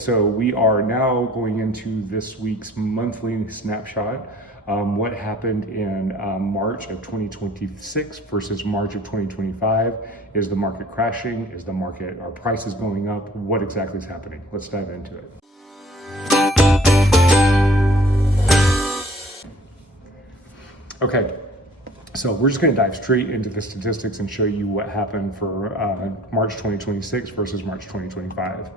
So we are now going into this week's monthly snapshot. What happened in March of 2026 versus March of 2025? Is the market crashing? Is the market, are prices going up? What exactly is happening? Let's dive into it. Okay, so we're just going to dive straight into the statistics and show you what happened for March 2026 versus March 2025.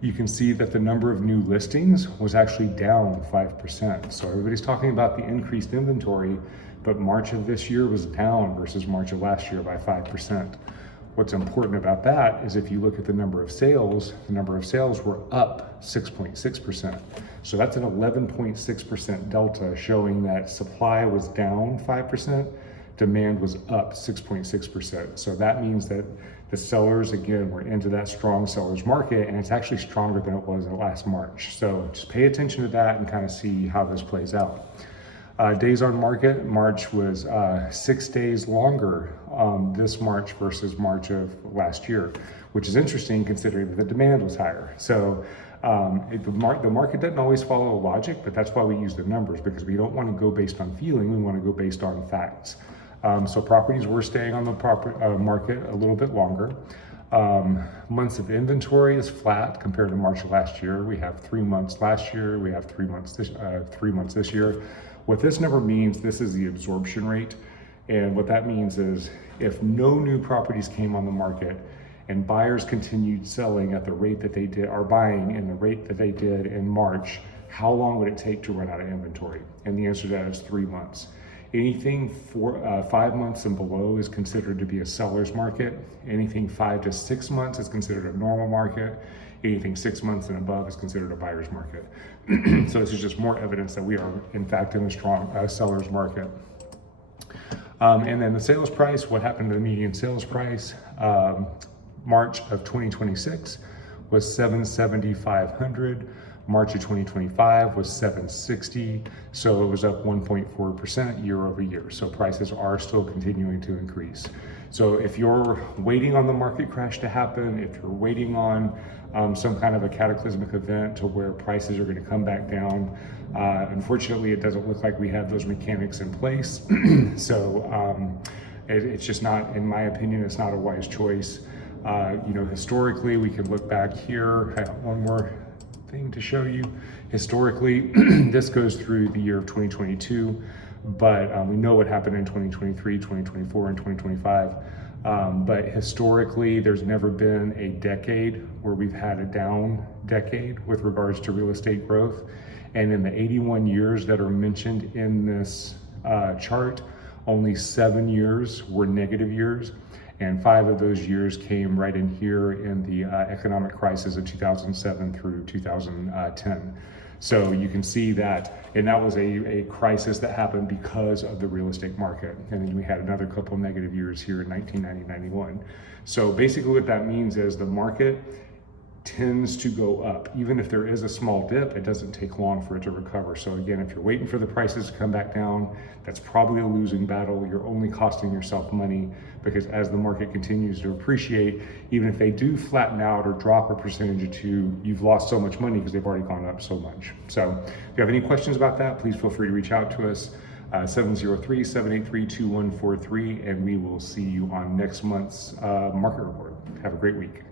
You can see that the number of new listings was actually down 5%. So everybody's talking about the increased inventory, but March of this year was down versus March of last year by 5%. What's important about that is if you look at the number of sales were up 6.6%. So that's an 11.6% delta, showing that supply was down 5%, demand was up 6.6%. So that means that the sellers, again, were into that strong seller's market, and it's actually stronger than it was in last March. So just pay attention to that and kind of see how this plays out. Days on market, March was 6 days longer this March versus March of last year, which is interesting considering that the demand was higher. So the market doesn't always follow logic, but that's why we use the numbers, because we don't want to go based on feeling, we want to go based on facts. So properties were staying on the market a little bit longer. Months of inventory is flat compared to March of last year. We have 3 months last year. We have 3 months this year. What this number means, this is the absorption rate. And what that means is if no new properties came on the market and buyers continued selling at the rate that they did, or buying in the rate that they did in March, how long would it take to run out of inventory? And the answer to that is 3 months. Anything 5 months and below is considered to be a seller's market. Anything 5 to 6 months is considered a normal market. Anything 6 months and above is considered a buyer's market. So this is just more evidence that we are in fact in a strong seller's market. And then the sales price, what happened to the median sales price? March of 2026 was $770,500. March of 2025 was $760, so it was up 1.4% year over year. So prices are still continuing to increase. So if you're waiting on the market crash to happen, if you're waiting on some kind of a cataclysmic event to where prices are going to come back down, unfortunately, it doesn't look like we have those mechanics in place. So it's just not, in my opinion, it's not a wise choice. Historically, we can look back here. I have one more thing to show you. Historically, this goes through the year of 2022, but we know what happened in 2023, 2024, and 2025. But historically, there's never been a decade where we've had a down decade with regards to real estate growth. And in the 81 years that are mentioned in this chart, only 7 years were negative years. And 5 of those years came right in here in the economic crisis of 2007 through 2010. So you can see that, and that was a crisis that happened because of the real estate market. And then we had another couple of negative years here in 1990, 91. So basically what that means is the market tends to go up. Even if there is a small dip, it doesn't take long for it to recover. So again, if you're waiting for the prices to come back down, that's probably a losing battle. You're only costing yourself money, because as the market continues to appreciate, even if they do flatten out or drop a percentage or two, you've lost so much money because they've already gone up so much. So if you have any questions about that, please feel free to reach out to us, 703-783-2143, and we will see you on next month's market report. Have a great week.